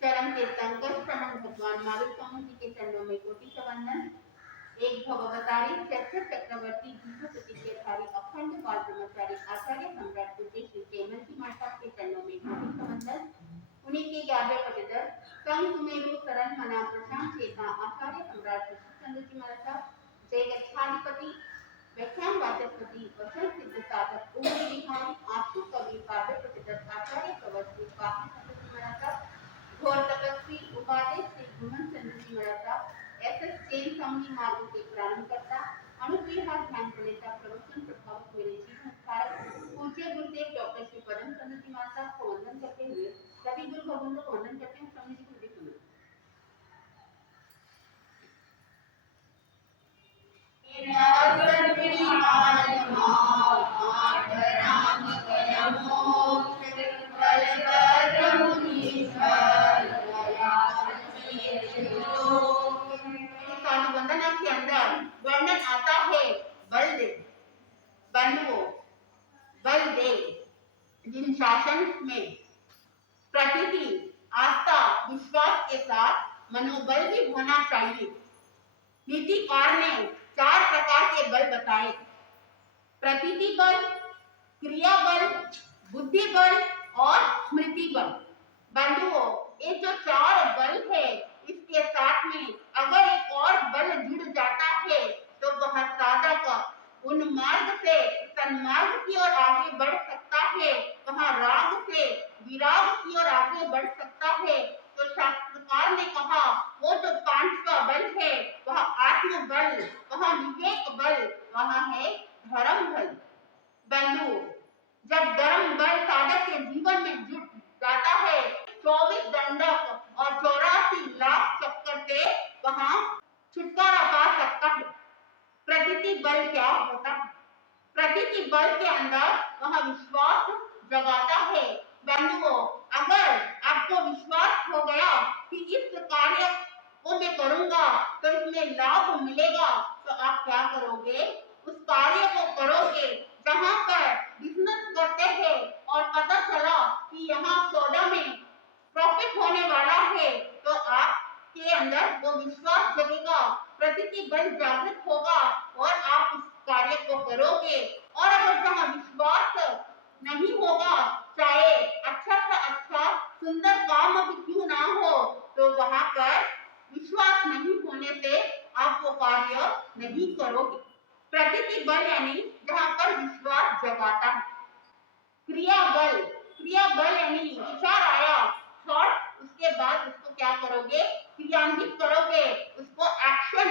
चरण कीर्तन कर प्रणाम भगवान महावीर स्वामी जी के चरणों में कोटि का वंदन। एक भगवतारी चक्र चक्रवर्ती धीमपति के धारी अखंड बाल ब्रह्मचारी आचार्य सम्राट पूज्य श्री केवल जी माता के चरणों में कोटि का वंदन। उन्हीं के 11वें पतितर संग सुमेरु शरण मना प्रशांत चेता आचार्य सम्राट चंद्र जी महाराज जय गच्छाधिपति व्याख्यान वाचस्पति वचन सिद्ध साधक उग्र विहारी आशु कवि काव्य प्रतिदत्त आचार्य प्रवचन काफी चंद्र जी महाराज घोर तपस्वी उपादेय श्री गुणन चंद्र जी महाराज ऐसे चेन समूह मार्ग के प्रारंभ करता अनुग्रह ध्यान प्रणेता प्रवचन प्रभाव मेरे जीवन धारक पूज्य गुरुदेव डॉक्टर श्री पदम चंद्र जी महाराज को वंदन करते हुए सभी गुरु भगवान को वंदन करते हैं। स्वामी जी को भी सुनो। वंदना के अंदर वर्णन आता है बलदेव बंधुओं बलदेव जिन शासन में प्रकृति आस्था विश्वास के साथ मनोबल भी होना चाहिए। नीतिकार ने 4 प्रकार के बल बताए, प्रकृति बल, क्रिया बल, बुद्धि बल और स्मृति बल। बंधुओं ये जो 4 बल है इसके साथ में अगर एक और बल जुड़ जाता है तो वह साधक उन मार्ग से सन्मार्ग की ओर आगे बढ़ सकता है, वह राग से विराग की ओर आगे बढ़ सकता है। तो शास्त्रकार ने कहा वो जो 5वां बल है वह आत्म बल, वह विवेक बल, वह है धर्म बल। बंधु जब धर्म बल साधक के जीवन में जुट जाता है 24 दंडक और 84 लाख चक्कर से वहां छुटकारा पा सकता है। प्रकृति बल क्या होता है? प्रकृति बल के अंदर वह विश्वास जगाता है। बंधुओं अगर आपको विश्वास हो गया कि इस कार्य को मैं करूंगा तो इसमें लाभ मिलेगा तो आप क्या करोगे? उस कार्य को करोगे। जहां पर बिजनेस करते हैं और पता चला कि यहाँ सौदा में प्रॉफिट होने वाला है तो आपके अंदर वो विश्वास जगेगा, प्रकृति बल जागृत होगा और आप उस कार्य को करोगे। और अगर जहाँ विश्वास नहीं होगा, चाहे अच्छा सा अच्छा सुंदर काम भी क्यों ना हो, तो वहां पर विश्वास नहीं होने से आप वो कार्य नहीं करोगे। प्रकृति बल यानी जहाँ पर विश्वास जगाता है। क्रिया बल यानी विचार आया थॉट, उसके बाद उसको क्या करोगे? क्रियान्वित करोगे, उसको एक्शन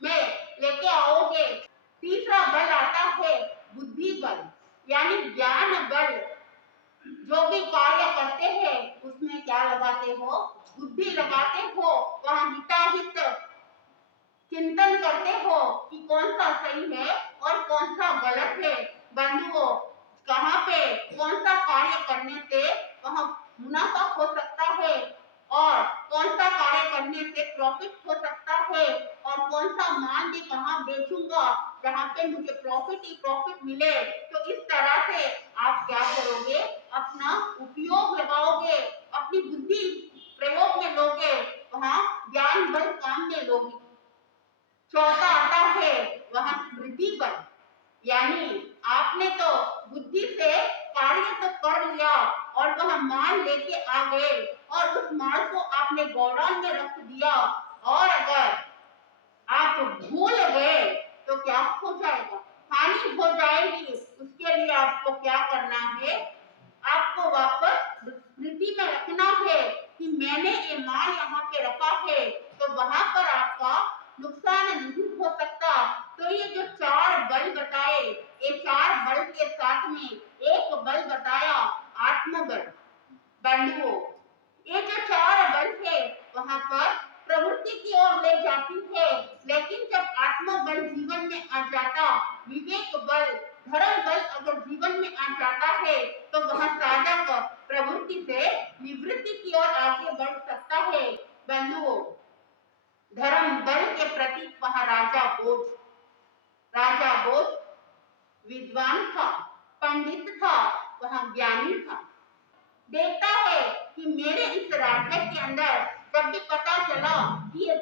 में लेके आओगे। तीसरा बल आता है बुद्धि बल यानी ज्ञान बल। जो भी कार्य करते हैं उसमें क्या लगाते हो? बुद्धि लगाते हो, वहां हिताहित चिंतन करते हो कि कौन सा सही है और कौन सा गलत है। बंधुओं कहाँ पे कौन सा कार्य करने से वहां मुनाफा हो सकता है और कौन सा कार्य करने से प्रॉफिट हो सकता है और कौन सा माल भी कहाँ बेचूंगा जहाँ पे मुझे प्रॉफिट ही प्रॉफिट मिले। तो इस तरह से आप क्या करोगे? अपना उपयोग लगाओगे, अपनी बुद्धि प्रयोग में लोगे, वहां ज्ञान बल काम में लोगे। चौथा आता है वहां स्मृति बल यानी आपने तो बुद्धि से कार्य तो कर लिया और वह माल लेके आ गए और उस माल को आपने गोडाउन में रख दिया और अगर आप भूल गए तो क्या हो जाएगा? हानि हो जाएगी। उसके लिए आपको क्या करना है? आपको वापस स्मृति में रखना है कि मैंने ये माल यहाँ पे रखा है, तो वहां पर आपका नुकसान नहीं हो सकता। तो ये जो 4 बल बताए, ये 4 बल के साथ में एक बल बताया आत्मबल। बंधुओं ये जो 4 बल है वहां पर प्रवृत्ति की ओर ले जाती है, लेकिन जब आत्मबल जीवन में आ जाता, विवेक बल धर्म बल अगर जीवन में आ जाता है तो वह साधक प्रवृत्ति से निवृत्ति की ओर आगे बढ़ सकता है। बंधुओं धर्म बल के प्रति वह राजा बोध विद्वान था, पंडित था, वह ज्ञानी था। देखता है कि मेरे इस राज्य के अंदर जब भी पता चला कि ये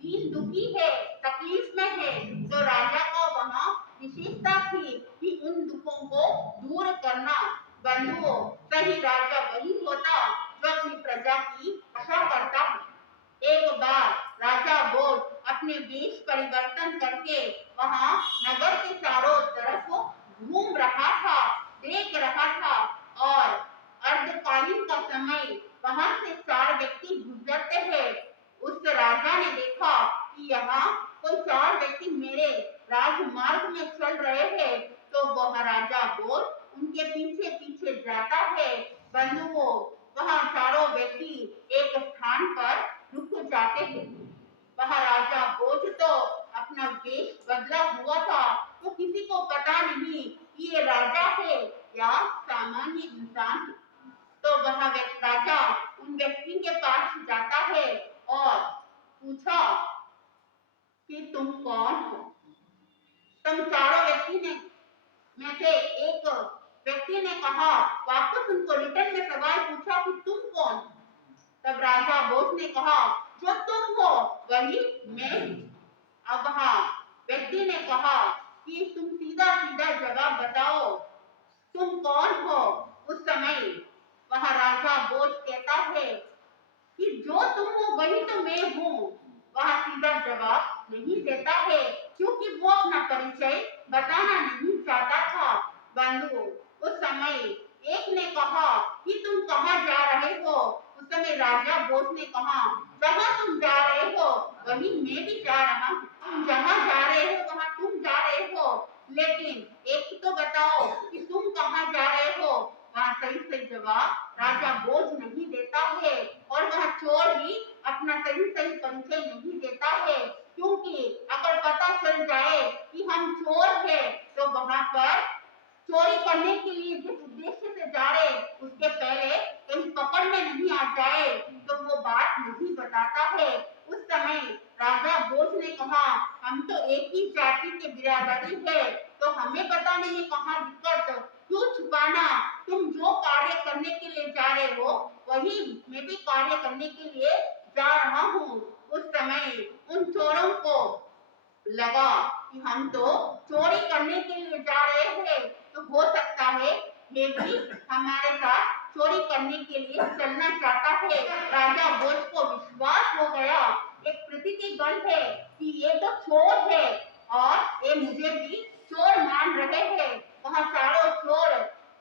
दीन दुखी है, तकलीफ में है, तो राजा को वहाँ विशेषता थी कि उन दुखों को दूर करना। बंधुओं, सही राजा वही होता जो अपनी प्रजा की रक्षा करता है। एक बार राजा भोज अपने वेश परिवर्तन करके वहाँ नगर के चारों तरफ घूम रहा था, देख रहा था, और अर्धकालीन का समय वहां से 4 व्यक्ति गुजरते हैं। उस राजा ने देखा कि यहाँ कोई 4 व्यक्ति मेरे राजमार्ग में चल रहे हैं, तो वह राजा बोल उनके पीछे पीछे जाता है। बंधुओं, वहाँ चारों व्यक्ति एक स्थान पर रुक जाते हैं। वह राजा बोझ तो अपना वेश बदला हुआ था, तो किसी को पता नहीं कि ये राजा है या सामान्य इंसान है। तो वह राजा उन व्यक्ति के पास जाता है और पूछा कि तुम कौन हो। तुम चारों व्यक्ति ने में से एक व्यक्ति ने कहा, वापस उनको रिटर्न में सवाल पूछा कि तुम कौन हो। तब राजा बोस ने कहा, जो तुम हो वही मैं। अब हाँ, व्यक्ति ने कहा कि तुम सीधा सीधा जवाब बताओ, तुम कौन हो। उस समय वह राजा बोझ कहता है कि जो तुम हो वही तो मैं हूँ। वह सीधा जवाब नहीं देता है, क्योंकि वो अपना परिचय बताना नहीं चाहता था। बंधु, उस समय एक ने कहा कि तुम कहाँ जा रहे हो। उस समय राजा बोझ ने कहा, जहाँ तुम जा रहे हो वहीं मैं भी जा रहा हूँ। तुम जहाँ जा रहे हो वहाँ तुम जा रहे हो, लेकिन एक तो बताओ कि तुम कहाँ जा रहे हो। वहाँ सही जवाब राजा बोझ नहीं देता है, और वह चोर भी अपना सही परिचय नहीं देता है, क्योंकि अगर पता चल जाए कि हम चोर हैं, तो वहाँ पर चोरी करने के लिए जिस उद्देश्य से जा रहे उसके पहले कहीं पकड़ में नहीं आ जाए, तो वो बात नहीं बताता है। उस समय राजा बोझ ने कहा, हम तो एक ही जाति के बिरादरी है, तो हमें बताने में कहाँ दिक्कत, क्यों छुपाना। तुम जो कार्य करने के लिए जा रहे हो वही मैं भी कार्य करने के लिए जा रहा हूँ। उस समय उन चोरों को लगा कि हम तो चोरी करने के लिए जा रहे हैं, तो हो सकता है ये भी हमारे साथ चोरी करने के लिए चलना चाहता है। राजा बोझ को विश्वास हो गया, एक प्रतीति बल है कि ये तो चोर है और ये मुझे भी चोर मान रहे हैं। वहाँ चारों चोर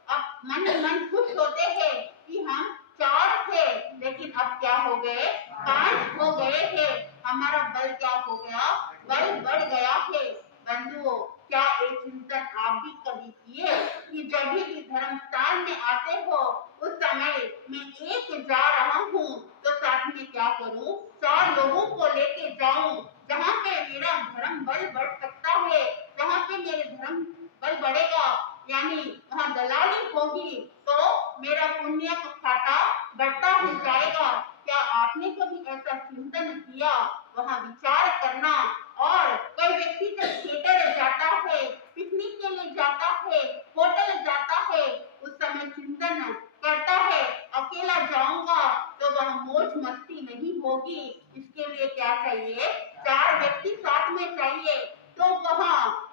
अब मन ही मन खुश होते हैं कि हम 4 थे, लेकिन अब क्या हो गए, 5 हो गए हैं। हमारा बल क्या हो गया, बल बढ़ गया है। बंधुओं, क्या एक चिंतन आप भी कभी किए कि जब भी धर्म स्थान में आते हो उस समय मैं एक जा रहा हूँ, तो साथ में क्या करूँ, 4 लोगों को लेके जाऊं, जहाँ पे मेरा धर्म बल बढ़ सकता है, जहाँ पे मेरे धर्म बल बढ़ेगा, यानी वहाँ दलाली होगी, तो मेरा पुण्य का खाता बढ़ता ही जाएगा। क्या आपने कभी ऐसा चिंतन किया, वहाँ विचार करना। और कोई व्यक्ति जब थिएटर जाता है, पिकनिक के लिए जाता है, होटल जाता है, उस समय चिंतन करता है, अकेला जाऊंगा तो वह मौज मस्ती नहीं होगी, इसके लिए क्या चाहिए, 4 व्यक्ति साथ में चाहिए। तो वहाँ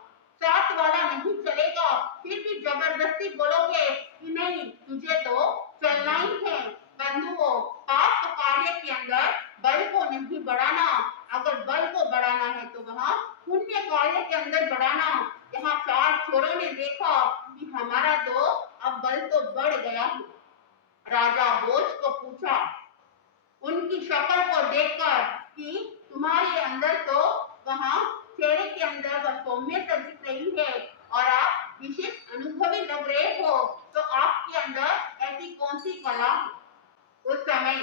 साथ वाला नहीं चलेगा, फिर भी जबरदस्ती बोलोगे कि नहीं तुझे तो चलना ही है। बंधुओं, पाप कार्य के अंदर बल को नहीं बढ़ाना, अगर बल को बढ़ाना है तो वहाँ पुण्य कार्य के अंदर बढ़ाना। यहाँ 4 चोरों ने देखा कि हमारा तो अब बल तो बढ़ गया है। राजा बोझ को पूछा, उनकी शक्ल को देखकर कि तुम्हारे अंदर तो वहाँ चेहरे के अंदर वह सौम्यता दिख रही है और आप विशेष अनुभवी लग रहे हो, तो आपके अंदर ऐसी कौन सी कला है। उस समय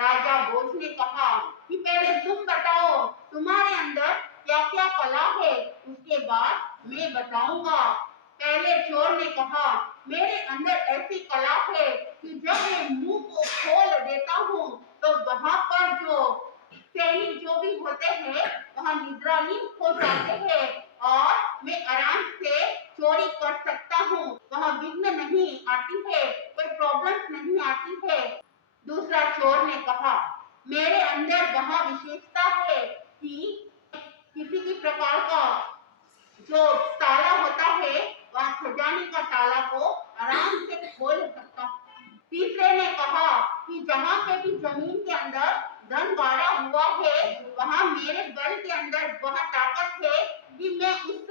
राजा बोझ ने कहा कि पहले तुम बताओ तुम्हारे अंदर क्या क्या कला है, उसके बाद मैं बताऊंगा। पहले चोर ने कहा, मेरे अंदर ऐसी कला है कि जब मैं मुंह को खोल देता हूँ तो वहां पर जो सैनिक जो भी होते हैं वहां निद्रालीन हो जाते हैं और मैं आराम से चोरी कर सकता हूँ। वहां विघ्न नहीं आती है, कोई प्रॉब्लम नहीं आती है। दूसरा चोर ने कहा, मेरे अंदर वह विशेषता है कि किसी भी प्रकार का जो ताला होता है वह खजाने का ताला को आराम से खोल सकता है। तीसरे ने कहा कि जहाँ पे भी जमीन के अंदर धन गाड़ा हुआ है वहाँ मेरे बल के अंदर वह ताकत है कि मैं उस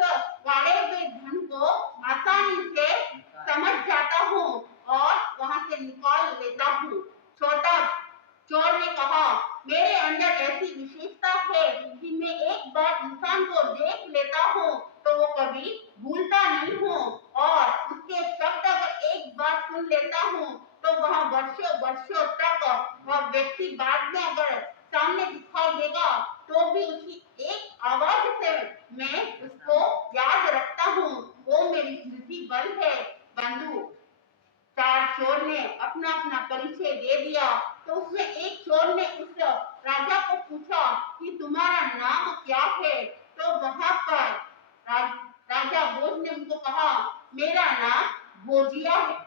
गाड़े हुए धन को आसानी से समझ जाता हूँ और वहाँ से निकाल लेता हूँ। छोटा चोर ने कहा, मेरे अंदर ऐसी विशेषता है कि मैं एक बार इंसान को देख लेता हूँ तो वो कभी भूलता नहीं हूँ और उसके शब्द अगर एक बार सुन लेता हूँ तो वह वर्षों वर्षों तक वह व्यक्ति बाद में अगर सामने दिखाई देगा तो भी उसकी एक आवाज से मैं उसको याद रखता हूँ। वो मेरी स्मृति बल है। बंधु, चार चोर ने अपना अपना परिचय दे दिया तो उसमें एक चोर ने उस राजा को पूछा कि तुम्हारा नाम क्या है। तो वहां पर राजा भोज ने उनको कहा, मेरा नाम भोजिया है।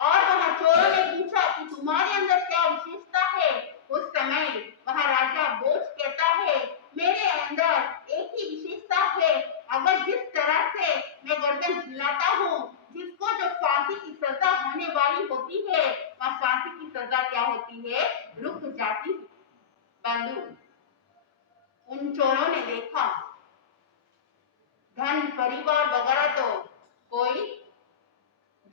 और वह चोरों ने पूछा कि तुम्हारे अंदर क्या विशेषता है। उस समय वह राजा भोज कहता है, मेरे अंदर एक ही विशेषता है, अगर जिस तरह से मैं गर्दन हिलाता हूँ जिसको जो फांसी की सजा होने वाली होती है वह फांसी की सजा क्या होती है, रुक जाती है। बंधु, उन चोरों ने देखा धन परिवार वगैरह तो कोई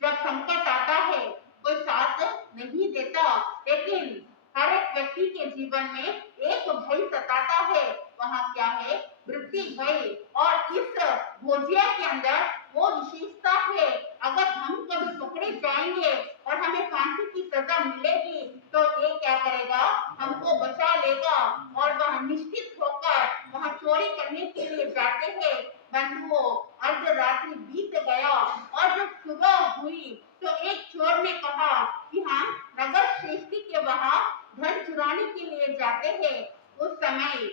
जब संकट आता है कोई साथ नहीं देता, लेकिन हर एक व्यक्ति के जीवन में एक भय सताता है। वहाँ क्या है, मृत्यु भय। और इस भोजिया के अंदर वो विशेषता है, अगर हम कभी पकड़े जाएंगे और हमें फांसी की सजा मिलेगी तो ये क्या करेगा, हमको बचा लेगा और वह निश्चित होकर वहाँ चोरी करने के लिए जाते हैं। बंधुओं, अर्धरात्रि बीत गया और जब सुबह हुई तो एक चोर ने कहा कि हम नगर श्रेष्ठी के वहां धन चुराने के लिए जाते हैं। उस समय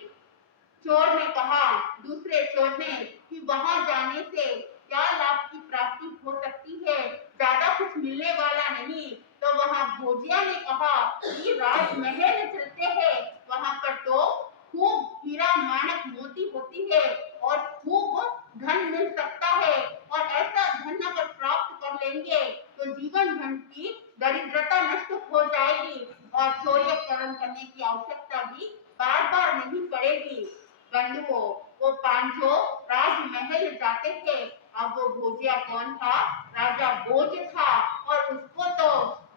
चोर ने कहा दूसरे चोर ने कि वहां जाने से क्या लाभ की प्राप्ति हो सकती है, ज्यादा कुछ मिलने वाला नहीं। तो वहां भोजिया ने कहा कि राजमहल चलते हैं, वहां पर तो खूब हीरा मानक मोती होती है और खूब धन मिल सकता है और ऐसा धन अगर प्राप्त कर लेंगे तो जीवन भर की दरिद्रता नष्ट हो जाएगी और चोरी कर्म करने की आवश्यकता भी बार बार नहीं पड़ेगी। बंधुओं, वो पांचों राजमहल जाते थे। अब वो भोजिया कौन था, राजा भोज था और उसको तो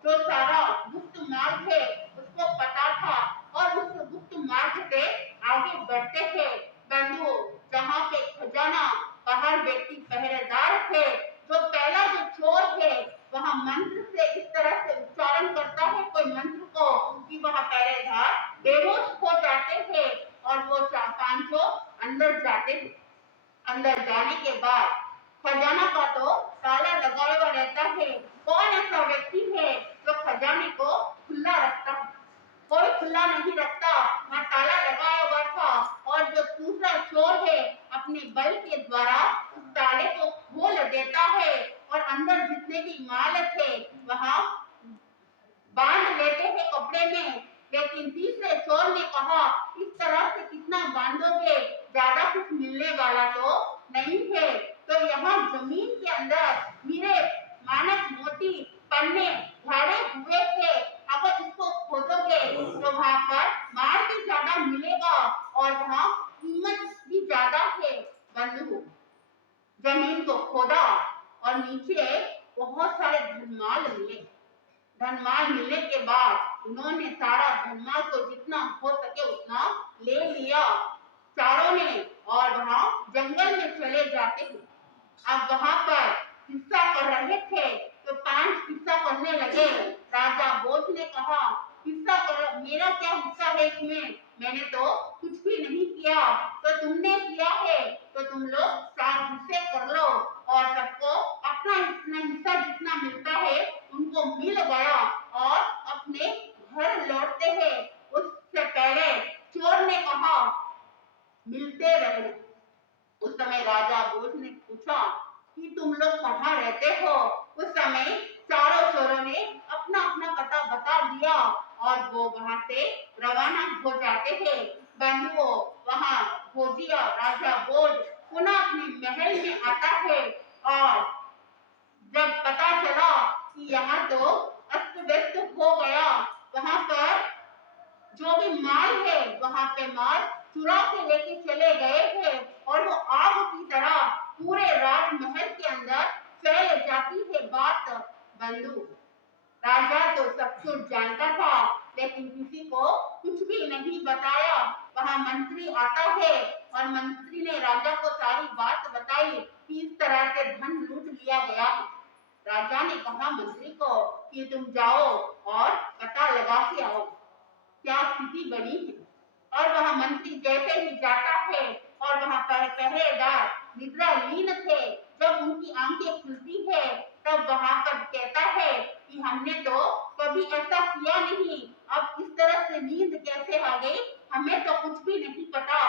जो सारा गुप्त मार्ग है उसको पता था और उस गुप्त मार्ग से आगे बढ़ते थे। बंधुओं, जहाँ पे खजाना बाहर व्यक्ति पहरेदार थे, जो पहला जो चोर है वह मंत्र से इस तरह से उच्चारण करता है कोई मंत्र को कि वह पहरेदार बेहोश हो जाते थे और वो पांचों अंदर जाते थे। अंदर जाने के बाद खजाना का तो ताला लगाया हुआ रहता है। कौन ऐसा व्यक्ति है जो खजाने को खुला रखता है, कोई खुला नहीं रखता, वहाँ ताला लगाया हुआ था और जो दूसरा चोर है अपने बल के द्वारा उस ताले को खोल देता है और अंदर जितने भी माल थे वहाँ बांध लेते हैं कपड़े में। लेकिन तीसरे चोर ने कहा, इस तरह से कितना बांधोगे, ज्यादा कुछ मिलने वाला तो नहीं है। तो यहाँ जमीन के अंदर हीरे मानक मोती पन्ने झाड़े हुए थे, अगर इसको खोदोगे तो वहां पर माल भी ज्यादा मिलेगा और वहाँ कीमत भी ज्यादा है। बंधु, जमीन को खोदा और नीचे बहुत सारे धनमाल मिले। धनमाल मिलने के बाद उन्होंने सारा धनमाल को जितना हो सके उतना ले लिया चारों ने और वहां जंगल में चले जाते हैं। अब वहां पर किस्सा कर रहे थे तो पांच किस्सा करने लगे। राजा भोज ने कहा, किस्सा कर, मेरा क्या हिस्सा है इसमें, मैंने तो कुछ भी नहीं किया, तो तुमने किया है तो तुम लोग चार हिस्से कर लो और सबको अपना इतना हिस्सा जितना मिलता है उनको मिल गया और अपने घर लौटते हैं। उससे पहले चोर ने कहा, मिलते रहे। उस समय राजा भोज ने पूछा कि तुम लोग कहाँ रहते हो। उस समय चारों चोरों ने अपना अपना पता बता दिया। दिया और वो वहां से रवाना हो जाते हैं। बंधुओं, वहां भोजिया राजा भोज पुनः अपने महल में आता है और जब पता चला कि यहाँ तो अस्त व्यस्त हो गया, वहां पर जो भी माल है वहां पे माल चुरा के लेके चले गए थे और वो आग की तरह पूरे राजमहल के अंदर फैल जाती है बात। बंधु, राजा तो सब कुछ जानता था लेकिन किसी को कुछ भी नहीं बताया। वहां मंत्री आता है और मंत्री ने राजा को सारी बात बताई कि इस तरह से धन लूट लिया गया। राजा ने कहा मंत्री को कि तुम जाओ और पता लगा के आओ क्या स्थिति बनी है। और वह मंत्री जैसे ही जाता है और वहां पर पहरेदार निद्रा लीन थे, जब उनकी आंखें खुलती है तब वहां पर कहता है कि हमने तो कभी ऐसा किया नहीं, अब इस तरह से नींद कैसे आ गई, हमें तो कुछ भी नहीं पता।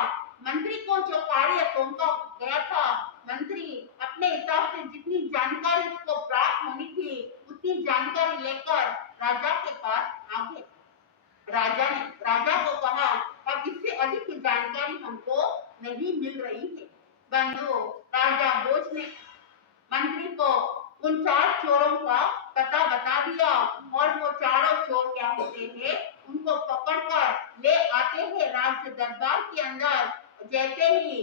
मंत्री को जो कार्य सौंपा गया था, मंत्री अपने हिसाब से जितनी जानकारी उसको प्राप्त होनी थी उतनी जानकारी लेकर राजा के पास आ गए। राजा को कहा अब इससे अधिक जानकारी हमको नहीं मिल रही है। बंधु, राजा भोज ने मंत्री को उन 4 चोरों का पता बता दिया और वो चारों चोर क्या होते हैं उनको पकड़कर ले आते हैं राज्य दरबार के अंदर। जैसे ही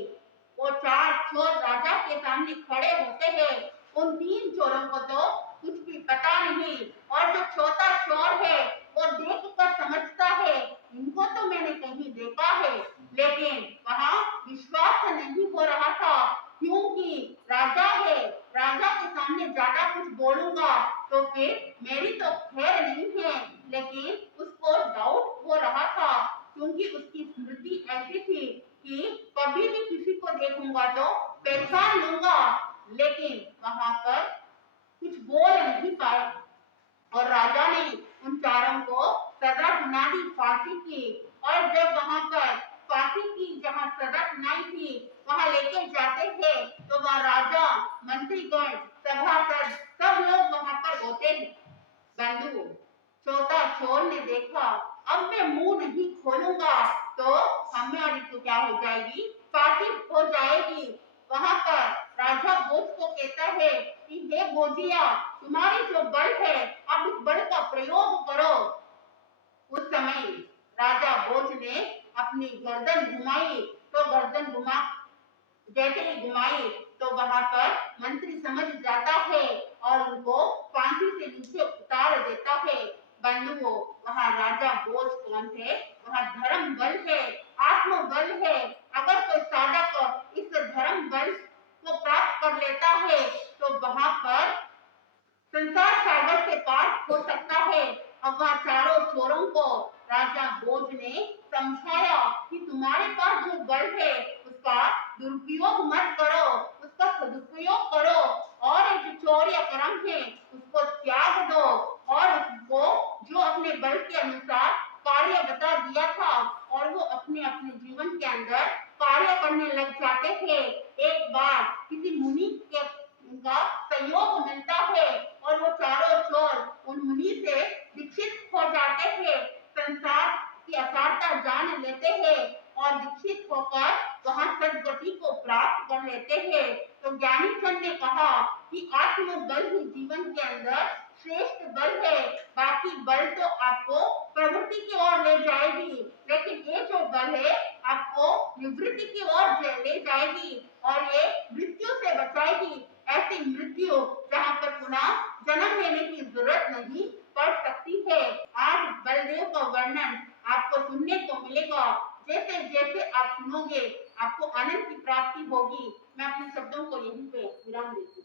वो 4 चोर राजा के सामने खड़े होते हैं, उन 3 चोरों को तो कुछ भी पता नहीं और जो चौथा चोर है वो देखकर समझता है इनको तो मैंने कहीं देखा है, लेकिन वहां विश्वास नहीं हो रहा था क्योंकि राजा है, राजा के सामने ज्यादा कुछ बोलूंगा तो फिर मेरी तो खैर नहीं है, लेकिन उसको डाउट हो रहा था क्योंकि उसकी स्मृति ऐसी थी कि कभी भी किसी को देखूंगा तो पहचान लूंगा, लेकिन वहां पर कुछ बोल नहीं पाया। और राजा ने उन चारों को सजा सुना दी फांसी की। और जब वहां पर फांसी की जहां सजा सुनाई थी वहां लेके जाते थे तो वह राजा, मंत्रीगण, सभासद सब लोग वहां पर होते हैं। बंधु, चौथा चोर ने देखा अब मैं मुंह नहीं खोलूंगा तो हमारी तो क्या हो जाएगी, फांसी हो जाएगी। वहां पर राजा भोज को कहता है कि हे भोजिया, तुम्हारी जो बल है अब इस बल का प्रयोग करो। उस समय राजा भोज ने अपनी गर्दन घुमाई तो गर्दन घुमा जैसे ही घुमाई तो वहां पर मंत्री समझ जाता है और उनको फांसी से नीचे उतार देता है। बंधुओं, वहां राजा भोज कौन थे, वहां धर्म बल है, आत्म बल है। अगर कोई साधक इस धर्म बल को प्राप्त कर लेता है तो वहां पर संसार सागर से पार हो सकता है। अब वह चारों चोरों को राजा भोज ने समझाया कि तुम्हारे पास जो बल है उसका दुरुपयोग मत करो, उसका सदुपयोग करो और ये जो चोर या कर्म है उसको त्याग दो और उसको जो अपने बल के अनुसार कार्य बता दिया था और वो अपने अपने जीवन के अंदर कार्य करने लग जाते थे। एक बार किसी मुनि के उनका सहयोग मिलता है और वो चारों चोर उन मुनि से दीक्षित हो जाते हैं, संसार की असारता जान लेते हैं और दीक्षित होकर वहां सदगति को प्राप्त कर लेते हैं। तो ज्ञानी चंद ने कहा कि आत्मबल ही जीवन के अंदर श्रेष्ठ बल है, बाकी बल तो आपको प्रवृत्ति की ओर ले जाएगी, लेकिन ये जो बल है आपको निवृत्ति की ओर ले जाएगी और ये मृत्यु से बचाएगी। ऐसी मृत्यु जहाँ पर पुनः जन्म लेने की जरूरत नहीं पड़ सकती है। आज बलदेव का वर्णन आपको सुनने को मिलेगा। जैसे जैसे आप सुनोगे आपको आनंद की प्राप्ति होगी। मैं अपने शब्दों को यहीं पे विराम देती हूँ।